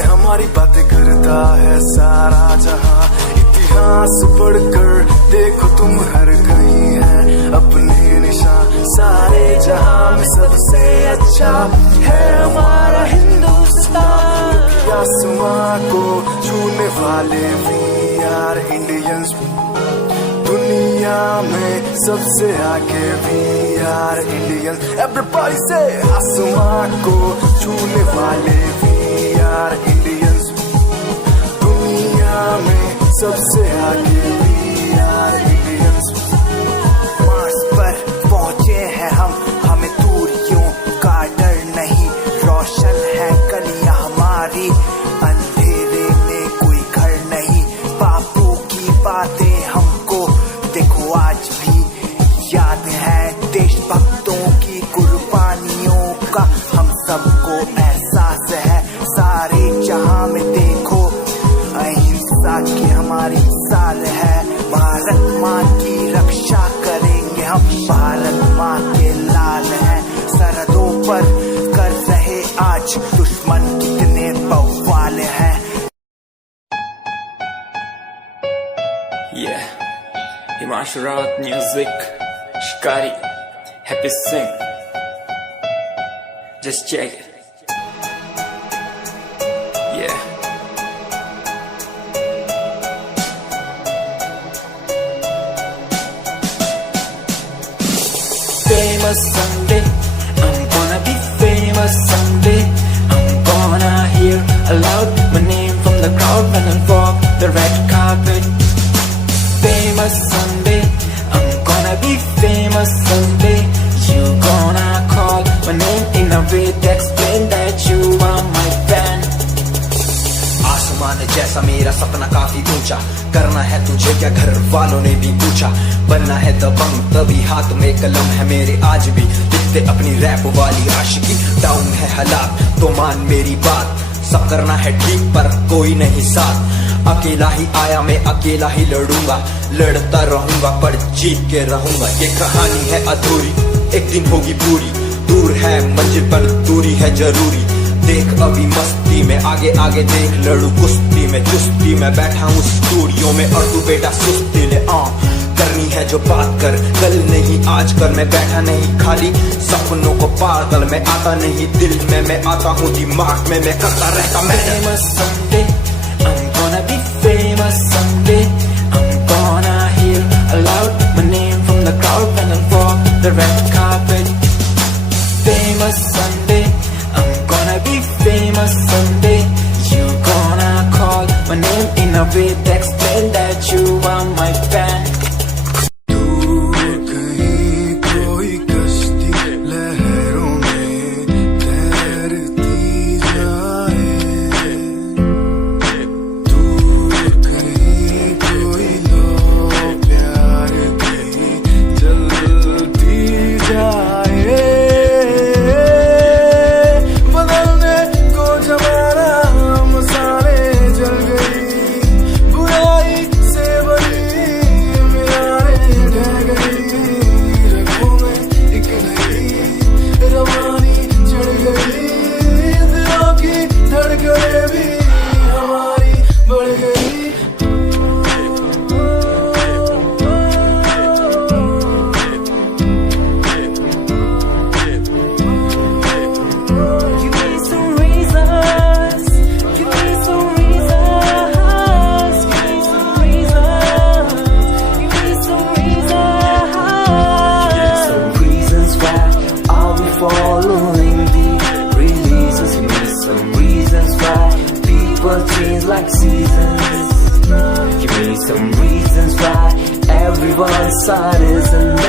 हमारी बातें करता है सारा जहां। इतिहास पढ़कर देखो तुम हर कहीं है अपने निशान। सारे जहां में सबसे अच्छा है हमारा हिंदुस्तान। आसमां को छूने वाले वी आर इंडियंस। दुनिया में सबसे आगे वी आर इंडियंस। एवरीबॉडी से आसमां को छूने वाले वी आर इंडियंस। दुनिया में सबसे आगे वी आर इंडियंस। मार्स पर पहुंचे हैं हम, हमें दूरियों का डर नहीं। रोशन है गलियां हमारी, अंधेरे में कोई घर नहीं। बापू की बातें हमको देखो आज भी याद है। देशभक्तों की कुर्बानियों का हम सबको एहसास है। सारे जहां में देखो अहिंसा की हमारी साल है। भारत माँ की रक्षा करेंगे हम, भारत माँ के लाल हैं। सरहदों पर कर रहे आज दुश्मन कितने बवाल हैं। Yeah, Himanshu Rawat music, Shikari, Happy Singh. Just check it. Yeah. Famous someday, I'm gonna be famous someday. I'm gonna hear aloud my name from the crowd when I walk the red carpet. Famous someday, I'm gonna be famous someday. You gonna call my name in a way to explain that you are my fan. आसमान जैसा मेरा सपना काफी ऊंचा, करना है तुझे क्या घर वालों ने भी पूछा। बनना है दबंग तभी हाथ में कलम है मेरे आज भी, लिखते अपनी रैप वाली आशिकी। डाउन है हालात तो मान मेरी बात, सब करना है ठीक पर कोई नहीं साथ। अकेला ही आया मैं अकेला ही लड़ूंगा, लड़ता रहूंगा पर जीत के रहूंगा। ये कहानी है अधूरी, एक दिन होगी पूरी। दूर है मंजिल पर दूरी है जरूरी। देख अभी मस्ती में आगे आगे देख, लड़ू कुश्ती में चुस्ती में बैठा हूँ स्टूडियो में और तू बेटा सुस्ती ले। करनी है जो बात कर, कल नहीं आज कर। मैं बैठा नहीं खाली सपनों को पागल में आता नहीं, दिल में मैं आता हूँ दिमाग में मैं करता रहता मैं। Famous someday, I'm gonna be famous someday. I'm gonna hear aloud my name from the crowd when I walk the red carpet. Famous someday, I'm gonna be famous someday. You gonna call my name in a way to explain that you are my fan. सारे जिंदगी